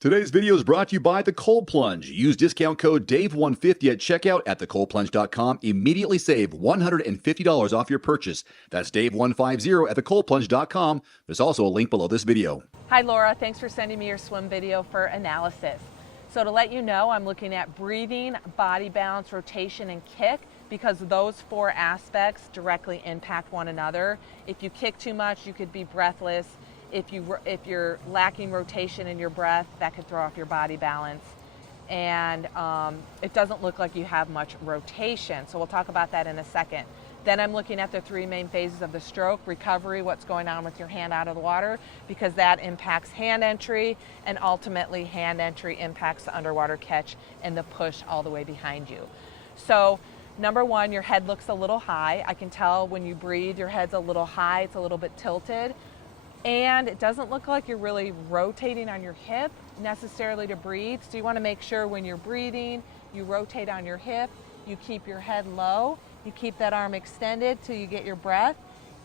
Today's video is brought to you by the Cold Plunge. Use discount code DAVE150 at checkout at thecoldplunge.com. Immediately save $150 off your purchase. That's DAVE150 at thecoldplunge.com. There's also a link below this video. Hi Laura, thanks for sending me your swim video for analysis. So to let you know, I'm looking at breathing, body balance, rotation, and kick because those four aspects directly impact one another. If you kick too much, you could be breathless. If you're lacking rotation in your breath, that could throw off your body balance. And it doesn't look like you have much rotation. So we'll talk about that in a second. Then I'm looking at the three main phases of the stroke: recovery, what's going on with your hand out of the water, because that impacts hand entry, and ultimately hand entry impacts the underwater catch and the push all the way behind you. So number one, your head looks a little high. I can tell when you breathe, your head's a little high, it's a little bit tilted. And it doesn't look like you're really rotating on your hip necessarily to breathe. So you want to make sure when you're breathing, you rotate on your hip, you keep your head low, you keep that arm extended till you get your breath.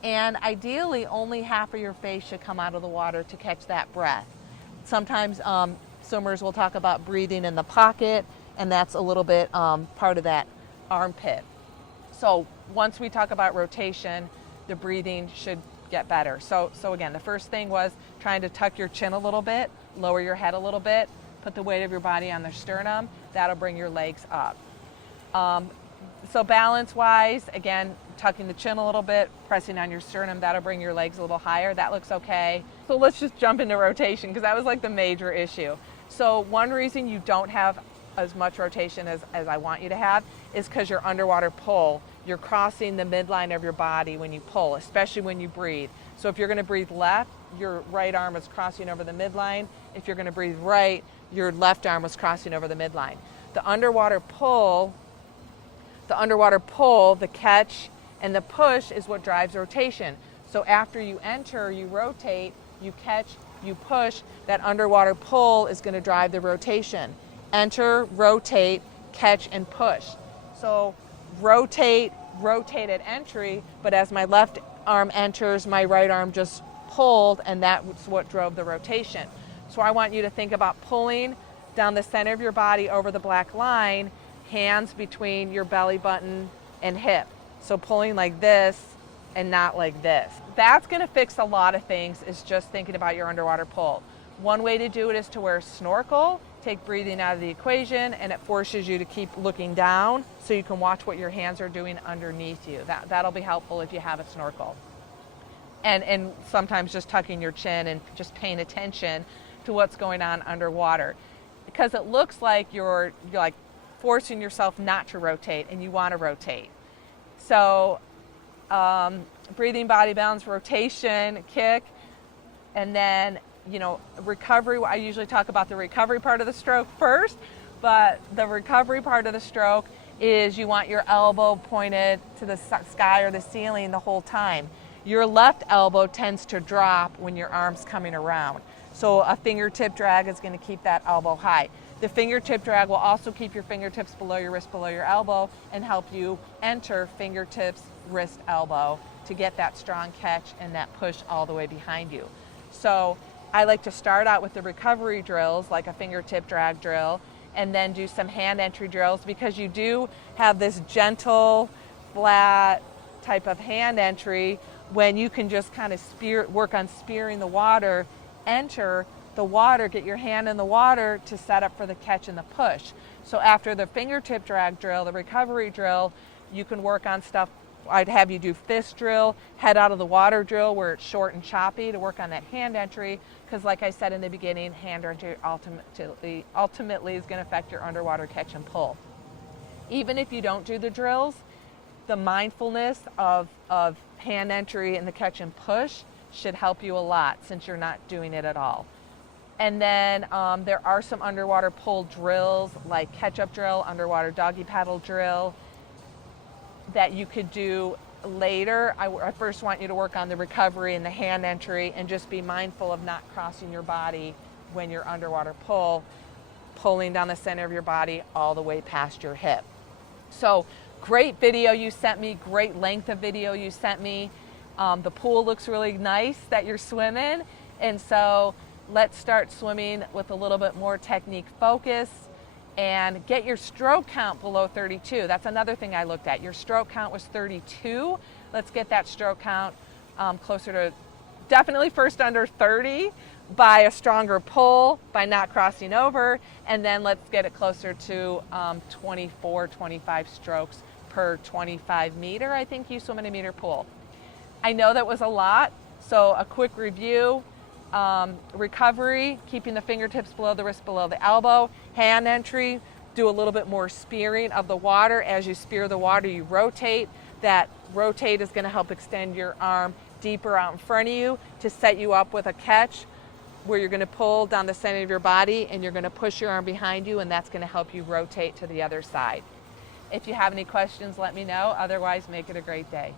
And ideally, only half of your face should come out of the water to catch that breath. Sometimes swimmers will talk about breathing in the pocket, and that's a little bit part of that armpit. So once we talk about rotation, the breathing should get better. So again, the first thing was trying to tuck your chin a little bit, lower your head a little bit, put the weight of your body on the sternum. That'll bring your legs up. So balance wise, again, tucking the chin a little bit, pressing on your sternum, that'll bring your legs a little higher. That looks okay. So let's just jump into rotation, because that was like the major issue. So one reason you don't have as much rotation as I want you to have is because your underwater pull, you're crossing the midline of your body when you pull, especially when you breathe. So if you're going to breathe left, your right arm is crossing over the midline. If you're going to breathe right, your left arm is crossing over the midline. The underwater pull, the catch, and the push is what drives rotation. So after you enter, you rotate, you catch, you push, that underwater pull is going to drive the rotation. Enter, rotate, catch, and push. So rotate at entry, but as my left arm enters, my right arm just pulled, and that's what drove the rotation. So I want you to think about pulling down the center of your body over the black line, hands between your belly button and hip. So pulling like this and not like this. That's going to fix a lot of things, is just thinking about your underwater pull. One way to do it is to wear a snorkel. Take breathing out of the equation, and it forces you to keep looking down so you can watch what your hands are doing underneath you. That'll be helpful if you have a snorkel. And sometimes just tucking your chin and just paying attention to what's going on underwater, because it looks like you're like forcing yourself not to rotate, and you want to rotate. So breathing, body balance, rotation, kick, and then recovery. I usually talk about the recovery part of the stroke first, but the recovery part of the stroke is you want your elbow pointed to the sky or the ceiling the whole time. Your left elbow tends to drop when your arm's coming around. So a fingertip drag is going to keep that elbow high. The fingertip drag will also keep your fingertips below your wrist, below your elbow, and help you enter fingertips, wrist, elbow to get that strong catch and that push all the way behind you. So I like to start out with the recovery drills, like a fingertip drag drill, and then do some hand entry drills, because you do have this gentle, flat type of hand entry when you can just kind of work on spearing the water, enter the water, get your hand in the water to set up for the catch and the push. So after the fingertip drag drill, the recovery drill, you can work on stuff. I'd have you do fist drill, head out of the water drill, where it's short and choppy, to work on that hand entry, because like I said in the beginning, hand entry ultimately is going to affect your underwater catch and pull. Even if you don't do the drills, the mindfulness of hand entry and the catch and push should help you a lot, since you're not doing it at all. And then there are some underwater pull drills, like catch-up drill, underwater doggy paddle drill, that you could do later. I first want you to work on the recovery and the hand entry, and just be mindful of not crossing your body when you're underwater pulling down the center of your body all the way past your hip. So great video you sent me, great length of video you sent me. The pool looks really nice that you're swimming, and so let's start swimming with a little bit more technique focus and get your stroke count below 32. That's another thing I looked at. Your stroke count was 32. Let's get that stroke count closer to, definitely first under 30 by a stronger pull, by not crossing over, and then let's get it closer to 24, 25 strokes per 25 meter. I think you swim in a meter pool. I know that was a lot, so a quick review. Recovery, keeping the fingertips below the wrist, below the elbow. Hand entry, do a little bit more spearing of the water. As you spear the water, you rotate. That rotate is going to help extend your arm deeper out in front of you to set you up with a catch where you're going to pull down the center of your body and you're going to push your arm behind you, and that's going to help you rotate to the other side. If you have any questions, let me know. Otherwise, make it a great day.